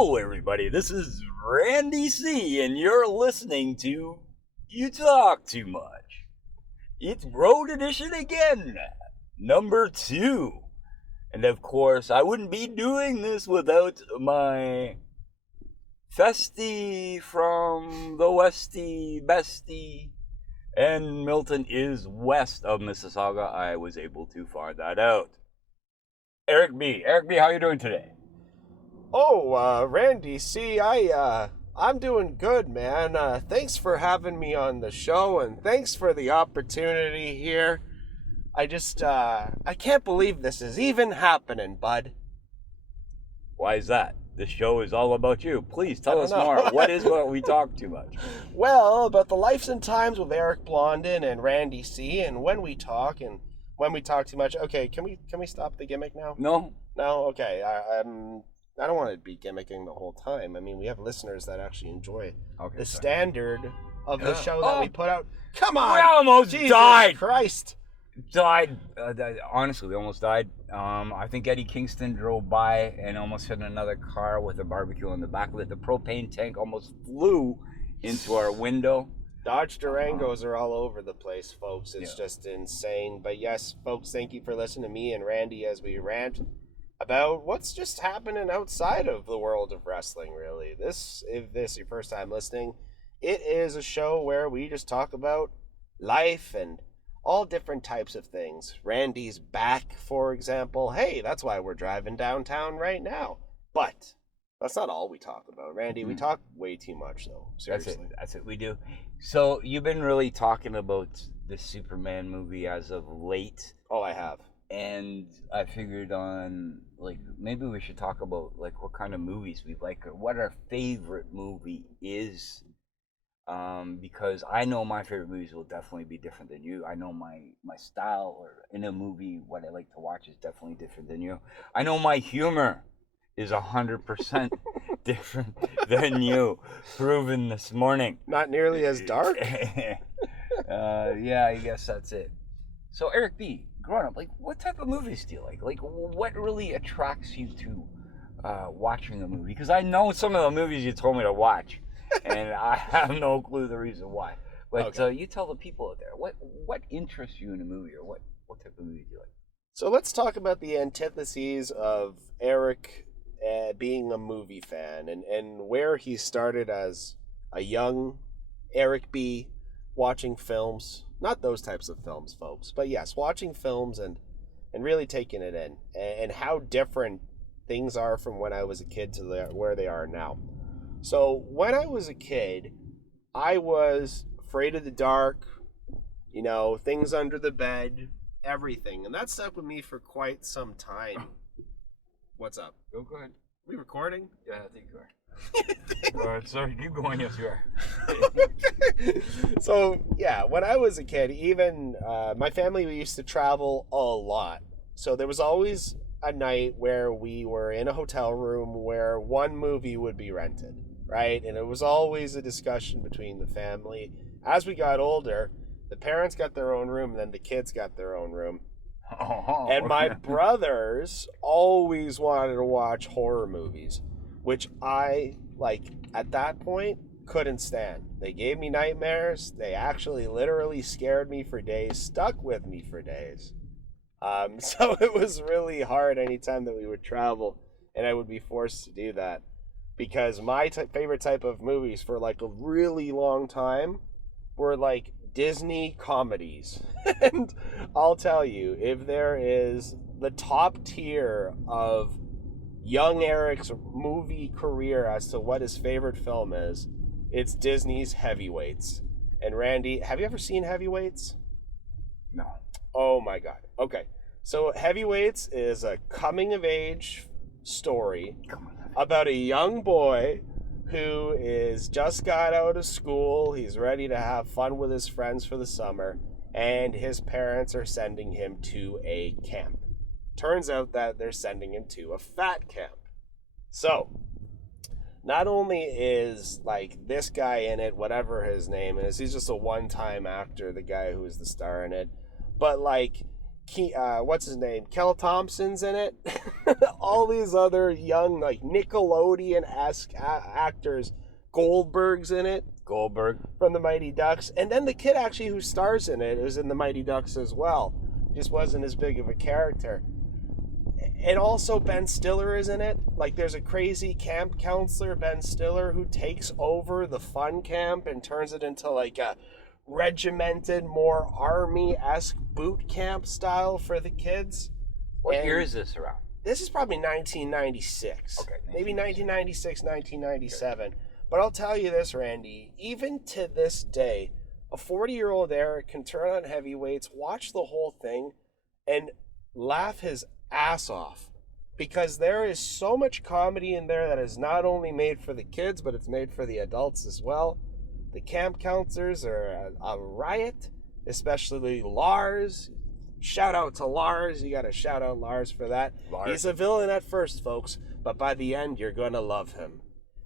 Hello, everybody. This is Randy C, and you're listening to You Talk Too Much. It's Road Edition again, number 2. And of course, I wouldn't be doing this without my festie from the Westie Bestie. And Milton is west of Mississauga. I was able to find that out. Eric B, how you doing today? Oh, Randy, see, I'm doing good, man. Thanks for having me on the show, and thanks for the opportunity here. I can't believe this is even happening, bud. Why is that? This show is all about you. Please tell us more. What is what we talk too much? Well, about the lives and times with Eric Blondon and Randy C, and when we talk too much. Okay, can we stop the gimmick now? No. No? Okay, I don't want to be gimmicking the whole time. I mean, we have listeners that actually enjoy the standard of the show that we put out. Come on! We almost Jesus died! Christ! Honestly, we almost died. I think Eddie Kingston drove by and almost hit another car with a barbecue in the back of it. The propane tank almost flew into our window. Dodge Durangos are all over the place, folks. It's just insane. But yes, folks, thank you for listening to me and Randy as we rant about what's just happening outside of the world of wrestling, really. If this is your first time listening, it is a show where we just talk about life and all different types of things. Randy's back, for example. Hey, that's why we're driving downtown right now. But that's not all we talk about. Randy, we talk way too much, though. Seriously. That's it, we do. So you've been really talking about the Superman movie as of late. Oh, I have. And I figured on, maybe we should talk about, what kind of movies we like or what our favorite movie is. Because I know my favorite movies will definitely be different than you. I know my style or in a movie, what I like to watch is definitely different than you. I know my humor is 100% different than you, proven this morning. Not nearly as dark? Yeah, I guess that's it. So, Eric B., growing up, what type of movies do you like? What really attracts you to watching a movie? Because I know some of the movies you told me to watch, and I have no clue the reason why. But you tell the people out there, what interests you in a movie, or what type of movie do you like? So let's talk about the antitheses of Eric being a movie fan, and where he started as a young Eric B. watching films. Not those types of films, folks, but yes, watching films and really taking it in, and how different things are from when I was a kid to where they are now. So when I was a kid, I was afraid of the dark, things under the bed, everything, and that stuck with me for quite some time. What's up? Go ahead. We recording? Yeah, I think you are. All right, sorry, keep going. Yes, you are. So, yeah, when I was a kid, even my family, we used to travel a lot. So there was always a night where we were in a hotel room where one movie would be rented, right? And it was always a discussion between the family. As we got older, the parents got their own room, and then the kids got their own room. And my brothers always wanted to watch horror movies, which I, at that point, couldn't stand. They gave me nightmares. They actually literally scared me for days, stuck with me for days. So it was really hard anytime that we would travel and I would be forced to do that, because my favorite type of movies for a really long time were Disney comedies. And I'll tell you, if there is the top tier of young Eric's movie career as to what his favorite film is, it's Disney's Heavyweights. And Randy, have you ever seen Heavyweights? No. Oh my God. Okay. So Heavyweights is a coming-of-age story about a young boy who is just got out of school. He's ready to have fun with his friends for the summer, and his parents are sending him to a camp. Turns out that they're sending him to a fat camp. So, not only is this guy in it, whatever his name is, he's just a one-time actor, the guy who is the star in it, but what's his name? Kel Thompson's in it. All these other young, like Nickelodeon-esque actors. Goldberg's in it. Goldberg. From the Mighty Ducks. And then the kid actually who stars in it is in the Mighty Ducks as well. Just wasn't as big of a character. And also Ben Stiller is in it. Like, there's a crazy camp counselor, Ben Stiller, who takes over the fun camp and turns it into like a regimented, more army-esque boot camp style for the kids. What year is this around? This is probably 1996. Okay. Maybe 1996, 1997. Okay. But I'll tell you this, Randy. Even to this day, a 40-year-old Eric can turn on heavyweights, watch the whole thing, and laugh his ass off. Because there is so much comedy in there that is not only made for the kids, but it's made for the adults as well. The camp counselors are a riot, especially Lars. Shout out to Lars. You got to shout out Lars for that. Lars. He's a villain at first, folks, but by the end, you're going to love him.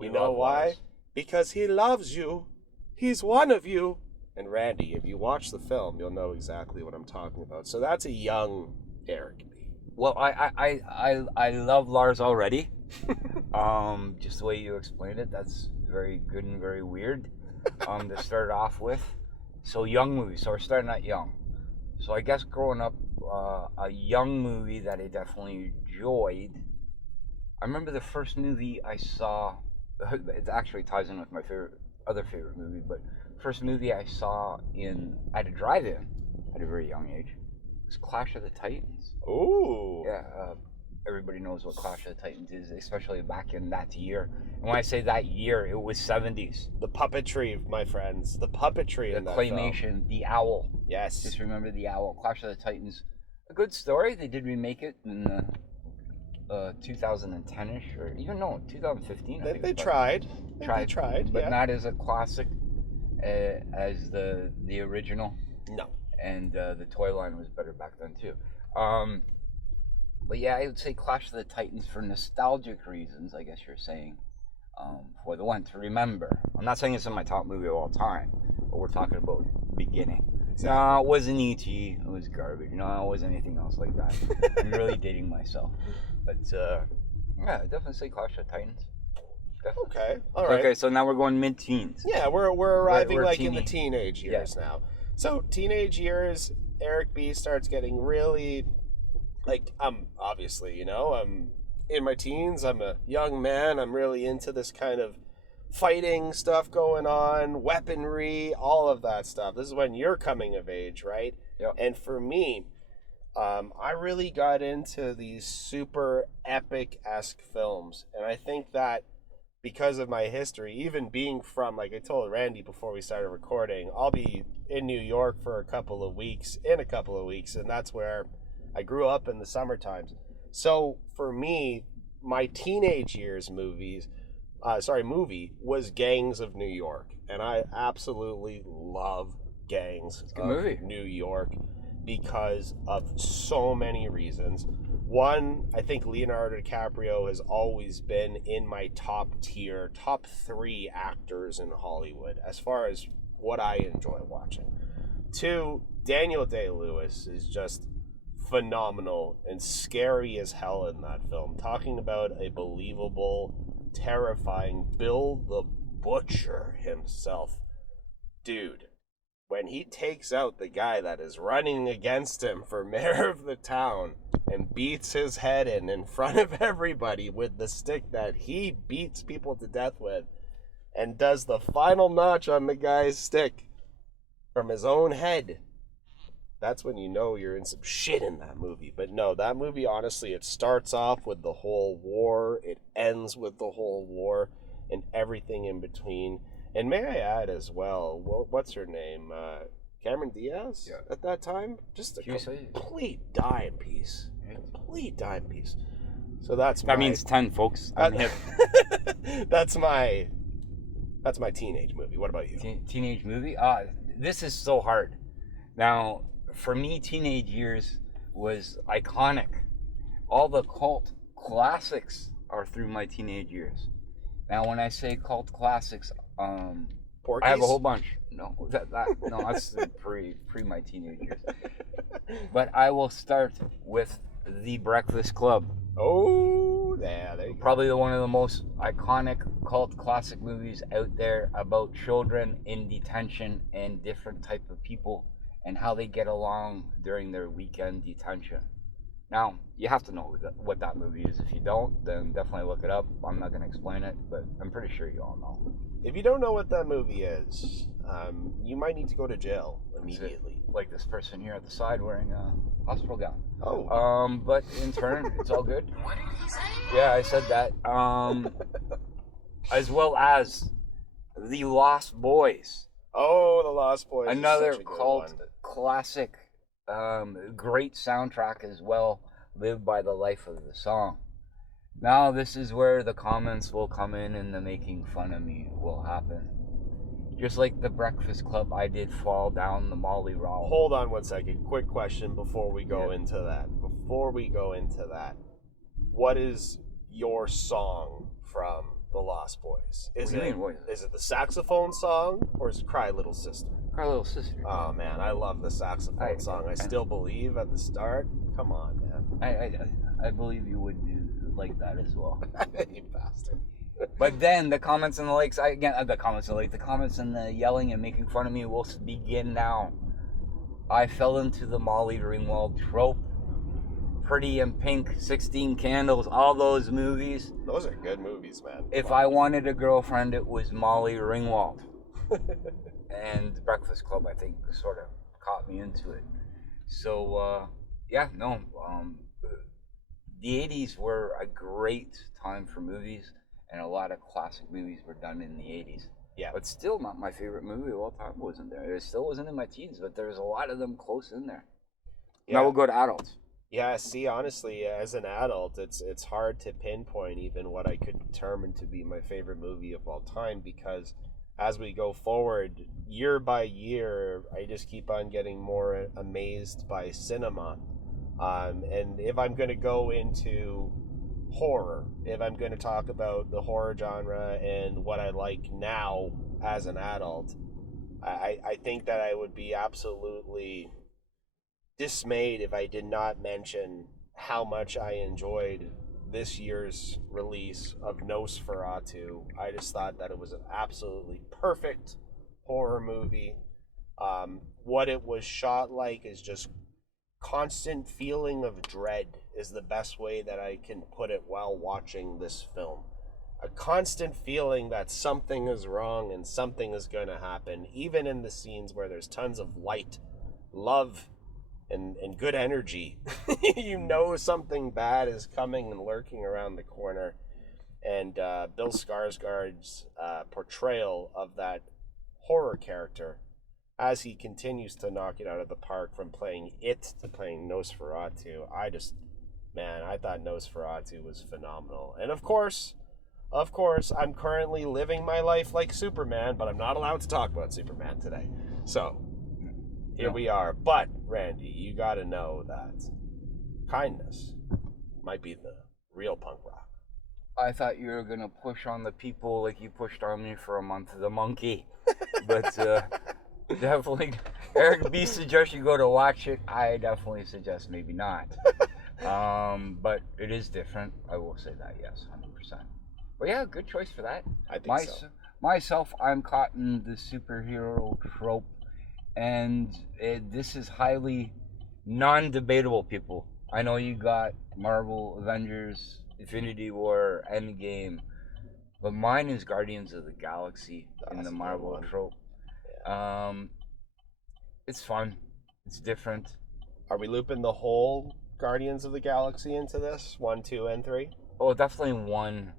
You know why? Lars. Because he loves you. He's one of you. And Randy, if you watch the film, you'll know exactly what I'm talking about. So that's a young Eric. Well, I love Lars already. Just the way you explained it, that's very good and very weird. To start off with. So young movies. So we're starting out young. So I guess growing up, a young movie that I definitely enjoyed. I remember the first movie I saw. It actually ties in with my other favorite movie, but first movie I saw at a drive-in at a very young age was Clash of the Titans. Ooh. Yeah. Everybody knows what Clash of the Titans is, especially back in that year. And when I say that year, it was 70s. The puppetry, my friends. The puppetry in that film. The claymation, the owl. Yes. Just remember the owl. Clash of the Titans. A good story. They did remake it in 2010-ish, or even no, 2015. I think they tried. They tried, but yeah. not as a classic as the original. No. And the toy line was better back then too. But yeah, I would say Clash of the Titans for nostalgic reasons, I guess you're saying, for the one to remember. I'm not saying it's in my top movie of all time, but we're talking about beginning. Exactly. No, it wasn't E.T., it was garbage. No, it wasn't anything else like that. I'm really dating myself. But, yeah, I'd definitely say Clash of the Titans. Definitely. Okay, all right. Okay, so now we're going mid-teens. Yeah, we're arriving we're in the teenage years now. So, teenage years, Eric B. starts getting really... Like, obviously, I'm in my teens, I'm a young man, I'm really into this kind of fighting stuff going on, weaponry, all of that stuff. This is when you're coming of age, right? Yep. And for me, I really got into these super epic-esque films. And I think that because of my history, even being from, like I told Randy before we started recording, I'll be in New York for a couple of weeks, and that's where... I grew up in the summer times. So for me, my teenage years movie was Gangs of New York. And I absolutely love Gangs of New York because of so many reasons. One, I think Leonardo DiCaprio has always been in my top 3 actors in Hollywood as far as what I enjoy watching. 2, Daniel Day-Lewis is just phenomenal and scary as hell in that film. Talking about a believable, terrifying Bill the Butcher himself. Dude, when he takes out the guy that is running against him for mayor of the town and beats his head in front of everybody with the stick that he beats people to death with and does the final notch on the guy's stick from his own head. That's when you know you're in some shit in that movie. But no, that movie, honestly, it starts off with the whole war. It ends with the whole war and everything in between. And may I add as well, what's her name? Cameron Diaz at that time? Just a complete dime piece. Complete dime piece. So that means 10, folks. I'm hip. That's my teenage movie. What about you? Teenage movie? This is so hard. Now... For me, teenage years was iconic. All the cult classics are through my teenage years. Now, when I say cult classics, Porky's? I have a whole bunch. No, that's pre my teenage years. But I will start with The Breakfast Club. Oh, yeah, there you go. Probably one of the most iconic cult classic movies out there about children in detention and different type of people and how they get along during their weekend detention. Now, you have to know what that movie is. If you don't, then definitely look it up. I'm not going to explain it, but I'm pretty sure you all know. If you don't know what that movie is, you might need to go to jail immediately. Like this person here at the side wearing a hospital gown. Oh. But in turn, it's all good. What did he say? Yeah, I said that. As well as The Lost Boys. Oh, The Lost Boys. Another cult classic. Great soundtrack as well. Live by the life of the song. Now this is where the comments will come in and the making fun of me will happen. Just like The Breakfast Club, I did fall down the Molly Roll. Hold on one second. Quick question before we go into that. What is your song from The Lost Boys? Is it the saxophone song or is it Cry Little Sister? Cry Little Sister. Oh man, I love the saxophone song. I still believe at the start. Come on, man. I believe you would do like that as well. You bastard. But then the comments and the likes, the comments and the yelling and making fun of me will begin now. I fell into the Molly Ringwald trope. Pretty in Pink, 16 Candles, all those movies. Those are good movies, man. If I wanted a girlfriend, it was Molly Ringwald. And Breakfast Club, I think, sort of caught me into it. So, the 80s were a great time for movies, and a lot of classic movies were done in the 80s. Yeah. But still not my favorite movie of all time wasn't there. It still wasn't in my teens, but there's a lot of them close in there. Yeah. Now we'll go to adults. Yeah, see, honestly, as an adult, it's hard to pinpoint even what I could determine to be my favorite movie of all time, because as we go forward, year by year, I just keep on getting more amazed by cinema. And if I'm going to go into horror, if I'm going to talk about the horror genre and what I like now as an adult, I think that I would be absolutely dismayed if I did not mention how much I enjoyed this year's release of Nosferatu. I just thought that it was an absolutely perfect horror movie. What it was shot like is just constant feeling of dread is the best way that I can put it while watching this film. A constant feeling that something is wrong and something is going to happen, even in the scenes where there's tons of light, love, and good energy. You know something bad is coming and lurking around the corner. And Bill Skarsgård's portrayal of that horror character, as he continues to knock it out of the park from playing it to playing Nosferatu, I thought Nosferatu was phenomenal. And of course, I'm currently living my life like Superman, but I'm not allowed to talk about Superman today. So, here we are. But, Randy, you gotta know that kindness might be the real punk rock. I thought you were gonna push on the people like you pushed on me for a month of the monkey. But, definitely, Eric B suggests you go to watch it. I definitely suggest maybe not. But it is different. I will say that, yes, 100%. But yeah, good choice for that. I think so. Myself, I'm caught in the superhero trope, and this is highly non-debatable, people. I know you got Marvel, Avengers, Infinity War, Endgame, but mine is Guardians of the Galaxy in the Marvel trope. Yeah. It's fun. It's different. Are we looping the whole Guardians of the Galaxy into this? 1, 2, and 3? Oh, definitely 1.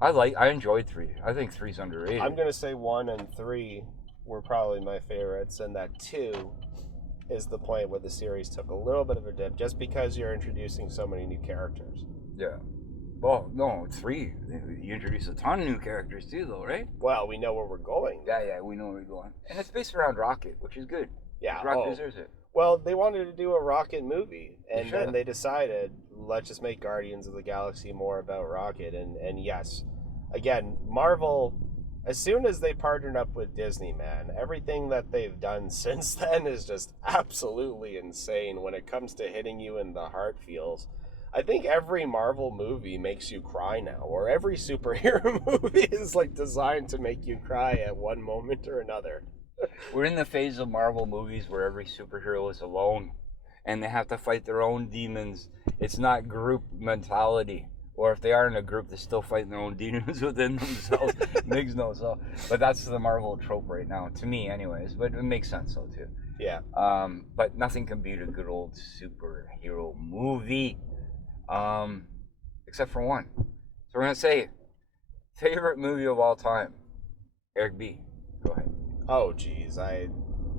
I enjoyed 3. I think 3's underrated. I'm gonna say 1 and 3 were probably my favorites, and that 2 is the point where the series took a little bit of a dip, just because you're introducing so many new characters. Yeah. Well, no, 3. You introduce a ton of new characters too, though, right? Well, we know where we're going. Yeah, we know where we're going. And it's based around Rocket, which is good. Yeah. Rocket deserves it. Well, they wanted to do a Rocket movie, and then they decided, let's just make Guardians of the Galaxy more about Rocket. And yes, again, Marvel as soon as they partnered up with Disney, man, everything that they've done since then is just absolutely insane when it comes to hitting you in the heart feels. I think every Marvel movie makes you cry now, or every superhero movie is like designed to make you cry at one moment or another. We're in the phase of Marvel movies where every superhero is alone and they have to fight their own demons. It's not group mentality. Or if they are in a group, they're still fighting their own demons within themselves. Makes no sense. But that's the Marvel trope right now, to me anyways. But it makes sense though too. Yeah. But nothing can beat a good old superhero movie. Except for one. So we're going to say, favorite movie of all time. Eric B. Go ahead. Oh, geez.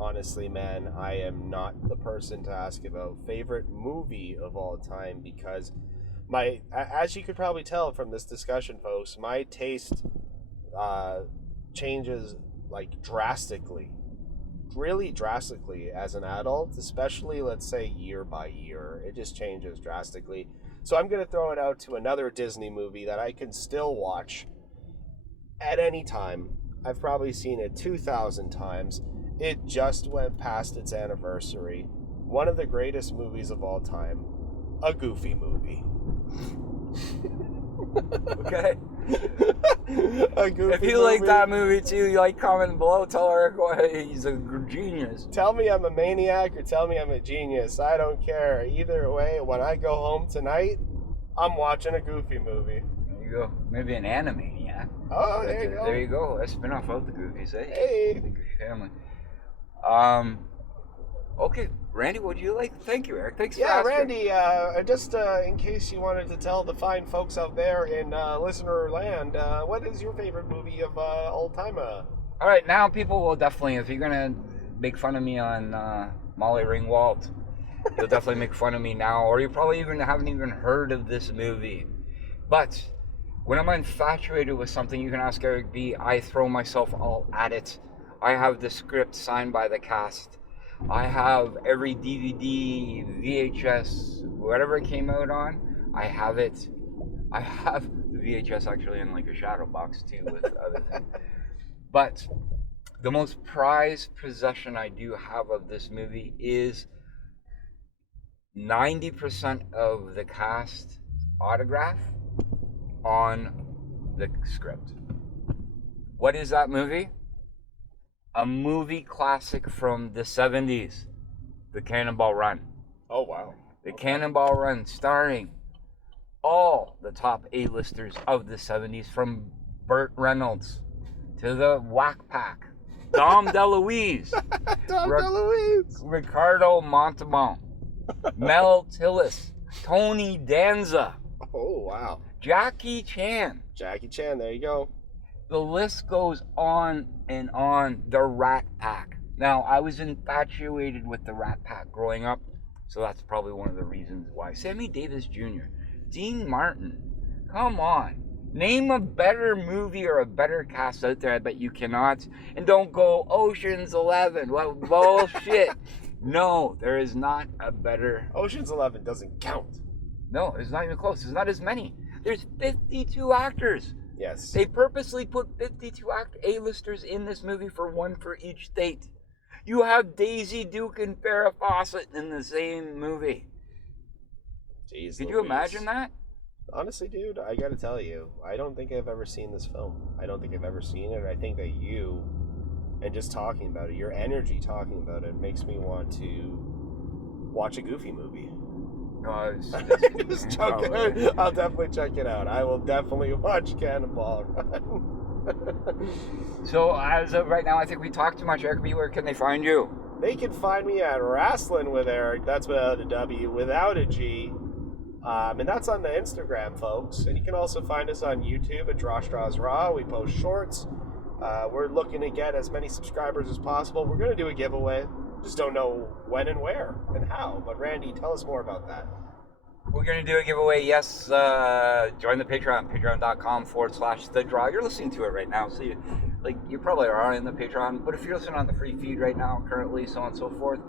Honestly, man, I am not the person to ask about favorite movie of all time because as you could probably tell from this discussion, folks, my taste changes like drastically, really drastically as an adult, especially let's say year by year. It just changes drastically. So I'm going to throw it out to another Disney movie that I can still watch at any time. I've probably seen it 2,000 times. It just went past its anniversary. One of the greatest movies of all time. A Goofy movie. Okay. A Goofy if you movie. like that movie too, you like comment below. Tell Eric why he's a genius. Tell me I'm a maniac or tell me I'm a genius. I don't care. Either way, when I go home tonight, I'm watching a Goofy movie. There you go. Maybe an Animaniac. Oh, there you go. There you go. A spin-off of the Goofies, eh? Hey. The Goofy family. Okay, Randy, what do you like? Thank you, Eric. Thanks for asking. Randy, just in case you wanted to tell the fine folks out there in listener land, what is your favorite movie of old time? All right, now people will definitely, if you're going to make fun of me on Molly Ringwald, you'll definitely make fun of me now, or you probably even haven't even heard of this movie. But when I'm infatuated with something, you can ask Eric B. I throw myself all at it. I have the script signed by the cast. I have every DVD, VHS, whatever it came out on, I have it. I have the VHS actually in like a shadow box too with other things. But the most prized possession I do have of this movie is 90% of the cast autograph on the script. What is that movie? A movie classic from the 70s, The Cannonball Run. Oh, wow. The Cannonball Run, starring all the top A-listers of the 70s, from Burt Reynolds to the Whack Pack, Dom DeLuise, Ricardo Montalban, Mel Tillis, Tony Danza. Oh, wow. Jackie Chan. Jackie Chan, there you go. The list goes on and on. The Rat Pack. Now, I was infatuated with the Rat Pack growing up, so that's probably one of the reasons why. Sammy Davis Jr., Dean Martin, come on. Name a better movie or a better cast out there. I bet you cannot. And don't go Ocean's 11. What bullshit. No, there is not a better. Ocean's 11 doesn't count. No, it's not even close. There's not as many. There's 52 actors. Yes. They purposely put 52 A-listers in this movie one for each state. You have Daisy Duke and Farrah Fawcett in the same movie. Jeez, Could you imagine that? Honestly, dude, I gotta tell you, I don't think I've ever seen this film. I don't think I've ever seen it. I think that you, and just talking about it, your energy talking about it, makes me want to watch a Goofy movie. No, just joking. I'll definitely check it out. I will definitely watch Cannonball Run. So as of right now, I think we talked too much. Eric B, where can they find you? They can find me at Wrestling with Eric. That's without a W, without a G. And that's on the Instagram, folks. And you can also find us on YouTube at Draw Straws Raw. We post shorts. We're looking to get as many subscribers as possible. We're going to do a giveaway. Just don't know when and where and how. But Randy, tell us more about that. We're going to do a giveaway, yes. Join the Patreon, patreon.com/The Draw. You're listening to it right now, so you probably are in the Patreon. But if you're listening on the free feed right now, currently, so on and so forth,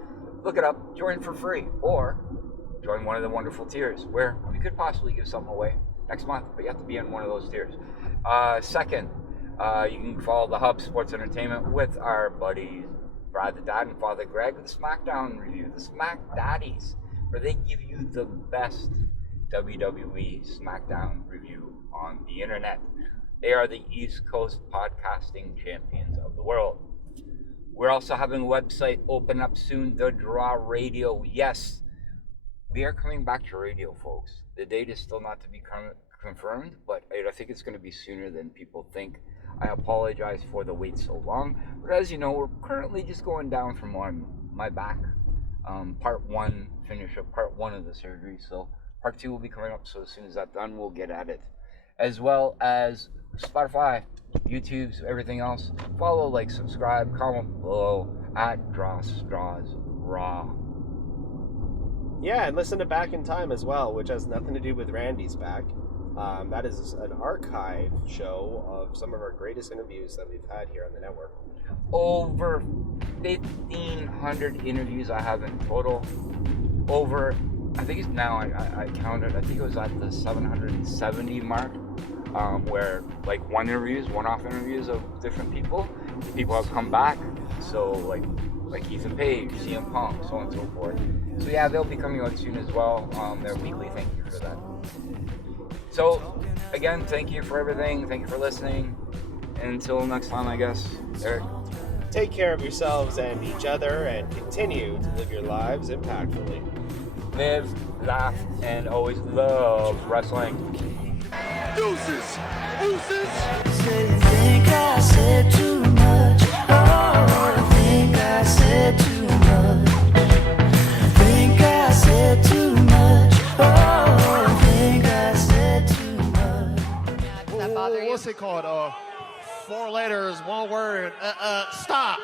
look it up, join for free. Or join one of the wonderful tiers where we could possibly give something away next month, but you have to be in one of those tiers. Second, You can follow the Hub Sports Entertainment with our buddies Brad the Dad and Father Greg with the SmackDown review, the Smack Daddies, where they give you the best WWE SmackDown review on the internet. They are the East Coast podcasting champions of the world. We're also having a website open up soon, The Draw Radio. Yes, we are coming back to radio, folks. The date is still not to be confirmed, but I think it's going to be sooner than people think. I apologize for the wait so long, but as you know, we're currently just going down from my back. Finish up part one of the surgery, so part two will be coming up, so as soon as that's done, we'll get at it. As well as Spotify, YouTube's, everything else. Follow, like, subscribe, comment below at Draw Straws Raw. Yeah, and listen to Back in Time as well, which has nothing to do with Randy's back. That is an archive show of some of our greatest interviews that we've had here on the network. Over 1,500 interviews I have in total. I think it's now, I counted, I think it was at the 770 mark, where like one-off interviews of different people. People have come back, so like Ethan Page, CM Punk, so on and so forth. So yeah, they'll be coming out soon as well. They're weekly, thank you for that. So, again, thank you for everything. Thank you for listening. And until next time, I guess, Eric. Take care of yourselves and each other and continue to live your lives impactfully. Live, laugh, and always love wrestling. Deuces! Deuces! Think I said too much. Oh, I think I said too much. Think I said too much. Oh, I think I said too much. What's it called? 4 letters, 1 word. Stop.